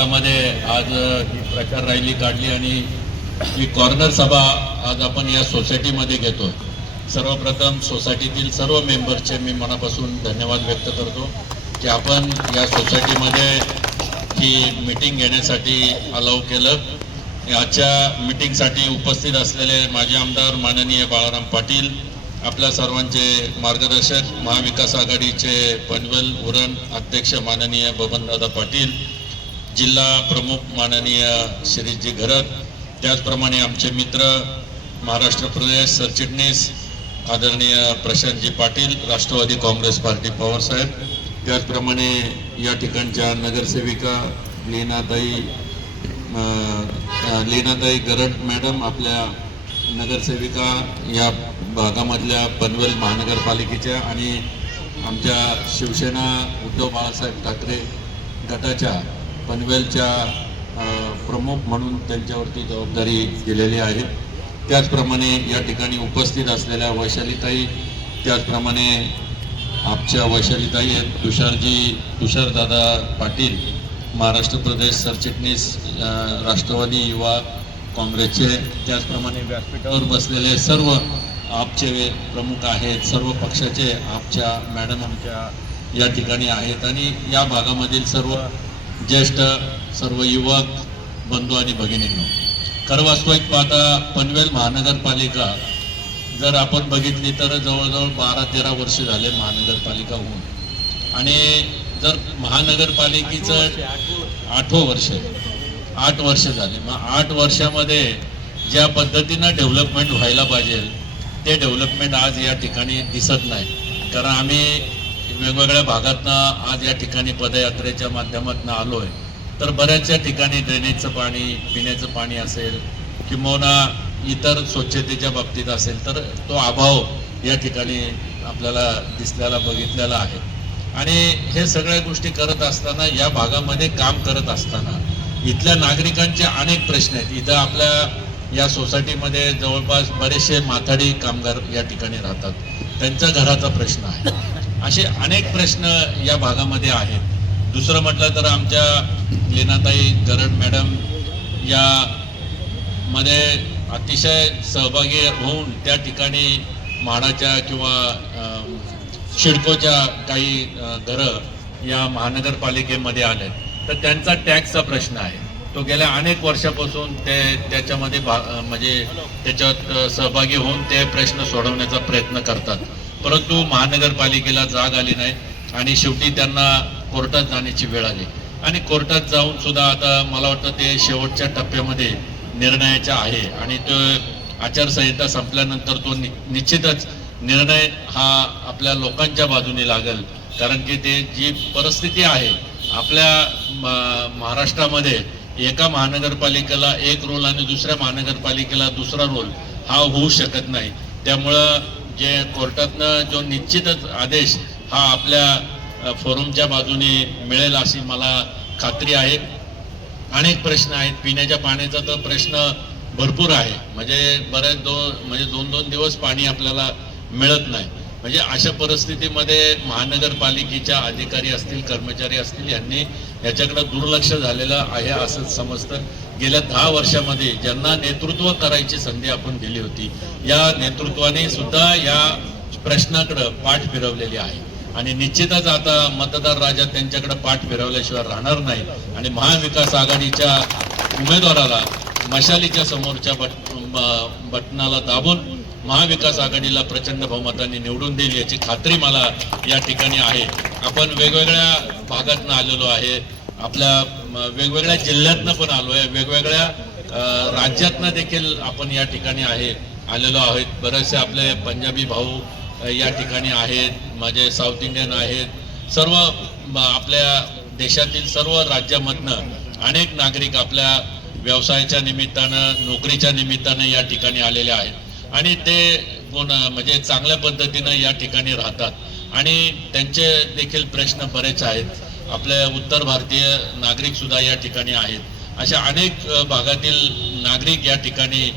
भागामध्ये आज ही प्रचार रॅली काढली आणि ही कॉर्नर सभा आज आपण या सोसायटीमध्ये घेतो. सर्वप्रथम सोसायटीतील सर्व मेंबरचे मी मनापासून धन्यवाद व्यक्त करतो की आपण या सोसायटीमध्ये ही मीटिंग घेण्यासाठी अलाव केलं. आजच्या मीटिंगसाठी उपस्थित असलेले माजी आमदार माननीय बाळाराम पाटील आपल्या सर्वांचे मार्गदर्शक महाविकास आघाडीचे पनवेल उरण अध्यक्ष माननीय बबनदादा पाटील जिल्हा प्रमुख माननीय श्रीजी घरत त्याचप्रमाणे आमचे मित्र महाराष्ट्र प्रदेश सरचिटणीस आदरणीय प्रशांतजी पाटील राष्ट्रवादी काँग्रेस पार्टी पवारसाहेब त्याचप्रमाणे या ठिकाणच्या नगरसेविका लीनाताई लीनाताई गरड मॅडम आपल्या नगरसेविका या भागामधल्या पनवेल महानगरपालिकेच्या आणि आमच्या शिवसेना उद्धव बाळासाहेब ठाकरे गटाच्या पनवेलच्या प्रमुख म्हणून त्यांच्यावरती जबाबदारी दिलेली आहे. त्याचप्रमाणे या ठिकाणी उपस्थित असलेल्या वैशालीताई त्याचप्रमाणे आमच्या वैशालीताई आहेत तुषारजी तुषारदादा पाटील महाराष्ट्र प्रदेश सरचिटणीस राष्ट्रवादी युवा काँग्रेसचे त्याचप्रमाणे व्यासपीठावर बसलेले सर्व आपचे प्रमुख आहेत सर्व पक्षाचे आपच्या मॅडम आमच्या या ठिकाणी आहेत. आणि या भागामधील सर्व ज्येष्ठ सर्व युवक बंधू आणि भगिनींनो खरं वास्तविक पाहता पनवेल महानगरपालिका जर आपण बघितली तर जवळजवळ बारा तेरा वर्ष झाले महानगरपालिका होऊन. आणि जर महानगरपालिकेचं आठवं वर्ष आठ वर्ष झाले. मग आठ वर्षामध्ये ज्या पद्धतीनं डेव्हलपमेंट व्हायला पाहिजे ते डेव्हलपमेंट आज या ठिकाणी दिसत नाही. कारण आम्ही वेगवेगळ्या भागातनं आज या ठिकाणी पदयात्रेच्या माध्यमातून आलो आहे तर बऱ्याचशा ठिकाणी ड्रेनेजचं पाणी पिण्याचं पाणी असेल किंबहुना इतर स्वच्छतेच्या बाबतीत असेल तर तो अभाव या ठिकाणी आपल्याला दिसलेला बघितलेला आहे. आणि हे सगळ्या गोष्टी करत असताना या भागामध्ये काम करत असताना इथल्या नागरिकांचे अनेक प्रश्न आहेत. इथं आपल्या या सोसायटीमध्ये जवळपास बरेचसे माथाडी कामगार या ठिकाणी राहतात. त्यांचा घराचा प्रश्न आहे. असे अनेक प्रश्न या भागामध्ये आहेत. दुसरं म्हटलं तर आमच्या लेनाताई गरड मॅडम या मध्ये अतिशय सहभागी होऊन त्या ठिकाणी म्हाडाच्या किंवा शिडकोच्या काही घरं या महानगरपालिकेमध्ये आले तर त्यांचा टॅक्सचा प्रश्न आहे. तो गेल्या अनेक वर्षापासून ते त्याच्यामध्ये भा म्हणजे त्याच्यात सहभागी होऊन ते प्रश्न सोडवण्याचा प्रयत्न करतात. परंतु महानगरपालिकेला जाग आली नाही आणि शेवटी त्यांना कोर्टात जाण्याची वेळ आली. आणि कोर्टात जाऊन सुद्धा आता मला वाटतं ते शेवटच्या टप्प्यामध्ये निर्णयाच्या आहे आणि तो आचारसंहिता संपल्यानंतर तो नि निश्चितच निर्णय हा आपल्या लोकांच्या बाजूने लागेल. कारण की ते जी परिस्थिती आहे आपल्या म- महाराष्ट्रामध्ये एका महानगरपालिकेला एक रोल आणि दुसऱ्या महानगरपालिकेला दुसरा रोल हा होऊ शकत नाही. त्यामुळं जे कोर्टातनं जो निश्चितच आदेश हा आपल्या फोरमच्या बाजूने मिळेल अशी मला खात्री आहे. अनेक प्रश्न आहेत. पिण्याच्या पाण्याचा तर प्रश्न भरपूर आहे. म्हणजे बऱ्याच दोन म्हणजे दोन दोन दिवस पाणी आपल्याला मिळत नाही. म्हणजे अशा परिस्थितीमध्ये महानगरपालिकेच्या अधिकारी असतील कर्मचारी असतील यांनी याच्याकडे दुर्लक्ष झालेलं आहे असं समजतं. गेल्या दहा वर्षामध्ये ज्यांना नेतृत्व करायची संधी आपण दिली होती या नेतृत्वाने सुद्धा या प्रश्नाकडं पाठ फिरवलेली आहे. आणि निश्चितच आता मतदार राजा त्यांच्याकडे पाठ फिरवल्याशिवाय राहणार नाही. आणि महाविकास आघाडीच्या उमेदवाराला मशालीच्या समोरच्या बट बटनाला दाबून महाविकास आघाडीला प्रचंड बहुमताने निवडून देईल याची खात्री मला या ठिकाणी आहे. आपण वेगवेगळ्या भागातनं आलेलो आहे. आपल्या वेगवेगळ्या जिल्ह्यातनं पण आलो आहे वेगवेगळ्या राज्यातनं देखील आपण या ठिकाणी आहे आलेलो आहोत. बरेचसे आपले पंजाबी भाऊ या ठिकाणी आहेत. माझे साऊथ इंडियन आहेत. सर्व म, आपल्या देशातील सर्व राज्यामधनं अनेक नागरिक आपल्या व्यवसायाच्या निमित्तानं नोकरीच्या निमित्तानं या ठिकाणी आलेले आहेत. आणि ते कोण म्हणजे चांगल्या पद्धतीनं या ठिकाणी राहतात. आणि त्यांचे देखील प्रश्न बरेच आहेत. आपल्या उत्तर भारतीय नागरिक सुद्धा या ठिकाणी आहेत. अशा अनेक भागातील नागरिक या ठिकाणी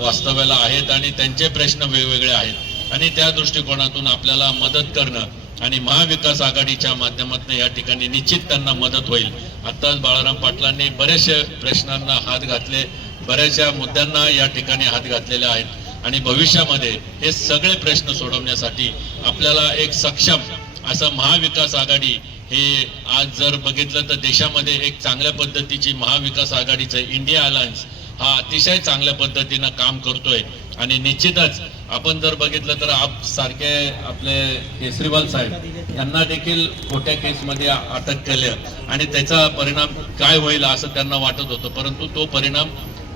वास्तव्याला आहेत आणि त्यांचे प्रश्न वेगवेगळे आहेत. आणि त्या दृष्टिकोनातून आपल्याला मदत करणं आणि महाविकास आघाडीच्या माध्यमातून या ठिकाणी निश्चित त्यांना मदत होईल. आत्ताच बाळाराम पाटलांनी बरेचसे प्रश्नांना हात घातले बऱ्याचशा मुद्द्यांना या ठिकाणी हात घातलेले आहेत. आणि भविष्यामध्ये हे सगळे प्रश्न सोडवण्यासाठी आपल्याला एक सक्षम असं महाविकास आघाडी हे आज जर बघितलं तर देशामध्ये एक चांगल्या पद्धतीची महाविकास आघाडीचं इंडिया अलायन्स हा अतिशय चांगल्या पद्धतीनं काम करतोय. आणि निश्चितच आपण जर बघितलं तर आप सारखे आपले केसरीवाल साहेब यांना देखील खोट्या केसमध्ये अटक केलं आणि त्याचा परिणाम काय होईल असं त्यांना वाटत होतं. परंतु तो परिणाम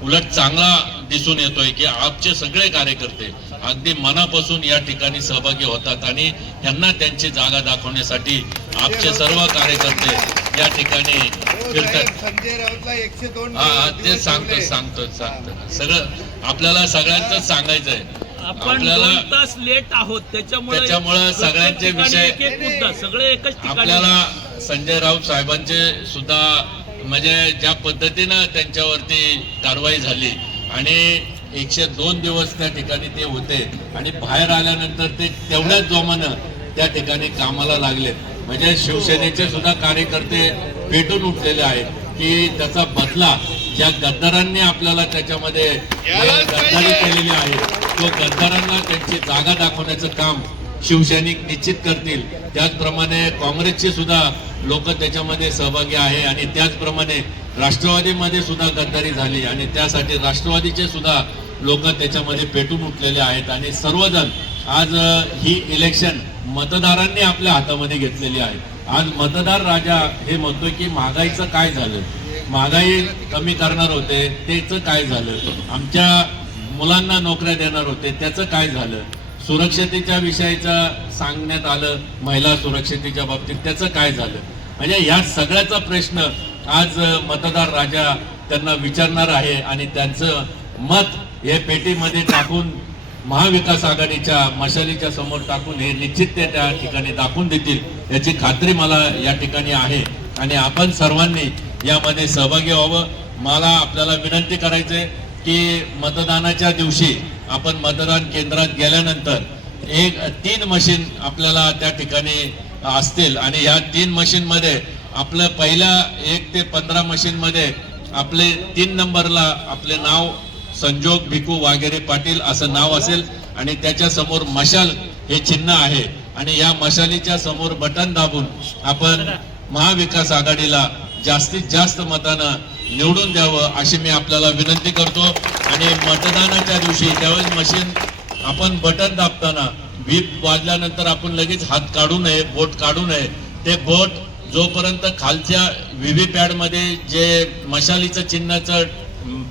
उलट चांगला दिसून येतोय की आपचे सगळे कार्यकर्ते अगदी मनापासून या ठिकाणी सहभागी होतात आणि यांना त्यांची जागा दाखवण्यासाठी आपचे सर्व कार्यकर्ते या ठिकाणी फिरतात. ते सांगतो. सांगतो सांगतो सगळं आपल्याला सगळ्यांच सांगायचंय. आपण आपल्याला दोन तास लेट आहोत त्याच्यामुळे त्याच्यामुळं सगळ्यांचे विषय- सगळे एकच ठिकाणी आपल्याला संजय राऊत साहेबांचे सुद्धा म्हणजे ज्या पद्धतीनं त्यांच्यावरती कारवाई झाली आणि एकशे दोन दिवस त्या ठिकाणी ते होते आणि बाहेर आल्यानंतर ते तेवढ्याच जोमानं त्या ठिकाणी कामाला लागले म्हणजे शिवसेनेचे सुद्धा कार्यकर्ते पेटून उठलेले आहेत की त्याचा बदला ज्या गद्दारांनी आपल्याला त्याच्यामध्ये गद्दारी केलेली आहे तो गद्दारांना त्यांची जागा दाखवण्याचं काम शिवसैनिक निश्चित करतील. त्याचप्रमाणे काँग्रेसचे सुद्धा लोक त्याच्यामध्ये सहभागी आहे आणि त्याचप्रमाणे राष्ट्रवादीमध्ये सुद्धा गद्दारी झाली आणि त्यासाठी राष्ट्रवादीचे सुद्धा लोक त्याच्यामध्ये पेटून उठलेले आहेत आणि सर्वजण आज ही इलेक्शन मतदारांनी आपल्या हातामध्ये घेतलेली आहे. आज मतदार राजा हे म्हणतोय की महागाईचं काय झालं? महागाई कमी करणार होते त्याचं काय झालं? आमच्या मुलांना नोकऱ्या देणार होते त्याचं काय झालं? सुरक्षतेच्या विषयाचं सांगण्यात आलं महिला सुरक्षतेच्या बाबतीत त्याचं काय झालं? म्हणजे या सगळ्याचा प्रश्न आज मतदार राजा त्यांना विचारणार आहे आणि त्यांचं मत हे पेटीमध्ये टाकून महाविकास आघाडीच्या मशालीच्या समोर टाकून हे निश्चित ते त्या ठिकाणी दाखवून देतील याची खात्री मला या ठिकाणी आहे. आणि आपण सर्वांनी यामध्ये सहभागी व्हावं. मला आपल्याला विनंती करायचे की मतदानाच्या दिवशी आपण मतदान केंद्रात गेल्यानंतर एक तीन मशीन आपल्याला त्या ठिकाणी असतील. आणि ह्या तीन मशीनमध्ये आपलं पहिल्या एक ते पंधरा मशीनमध्ये आपले तीन नंबरला आपले नाव संजोग भिकू वागेरे पाटील असं नाव असेल. आणि त्याच्यासमोर मशाल हे चिन्ह आहे. आणि या मशालीच्या समोर बटन दाबून आपण महाविकास आघाडीला जास्तीत जास्त मतानं निवडून द्यावं अशी मी आपल्याला विनंती करतो. आणि मतदानाच्या दिवशी त्यावेळेस मशीन आपण बटन दाबताना व्हीप वाजल्यानंतर आपण लगेच हात काढू नये बोट काढू नये. ते बोट जोपर्यंत खालच्या व्ही व्ही पॅडमध्ये जे मशालीचं चिन्हाचं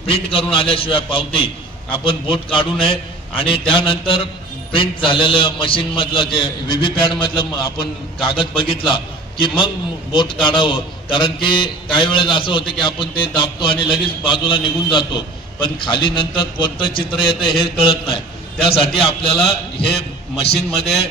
प्रिंट करून आल्याशिवाय पावती आपण बोट काढू नये. आणि त्यानंतर प्रिंट झालेलं मशीनमधलं जे व्ही पॅडमधलं आपण कागद बघितला की मग बोट काढावं. कारण की काही वेळेस असं होतं की आपण ते दाबतो आणि लगेच बाजूला निघून जातो. पण खाली नंतर कोणतं चित्र येतं हे कळत नाही. त्यासाठी आपल्याला हे मशीनमध्ये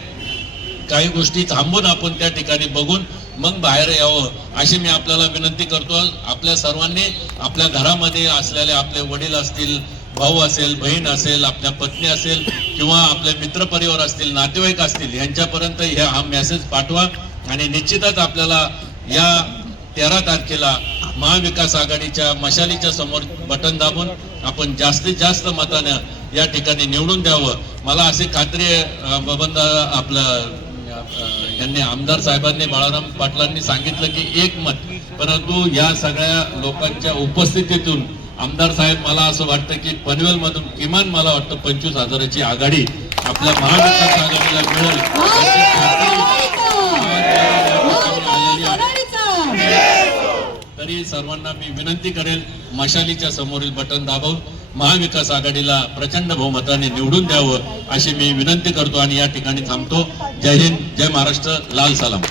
काही गोष्टी थांबून आपण त्या ठिकाणी बघून मग बाहेर यावं अशी मी आपल्याला विनंती करतो. आपल्या सर्वांनी आपल्या घरामध्ये असलेले आपले वडील असतील भाऊ असेल बहीण असेल आपल्या पत्नी असेल किंवा आपले मित्रपरिवार असतील नातेवाईक असतील यांच्यापर्यंत हे हा मेसेज पाठवा. आणि निश्चितच आपल्याला या तेरा तारखेला महाविकास आघाडीच्या मशालीच्या समोर बटन दाबून आपण जास्तीत जास्त मतानं या ठिकाणी निवडून द्यावं. मला अशी खात्री आहे बबन आपलं यांनी आमदार साहेबांनी बाळाराम पाटलांनी सांगितलं की एक मत. परंतु या सगळ्या लोकांच्या उपस्थितीतून आमदार साहेब मला असं वाटतं की पनवेल मधून किमान मला वाटतं पंचवीस हजाराची आघाडी आपल्या महाविकास आघाडीला मिळेल. हो. तरी सर्वांना मी विनंती करेल मशालीच्या समोरील बटन दाबवून महाविकास आघाडीला प्रचंड बहुमताने निवडून द्यावं अशी मी विनंती करतो आणि या ठिकाणी थांबतो. जय हिंद जय महाराष्ट्र लाल सलाम.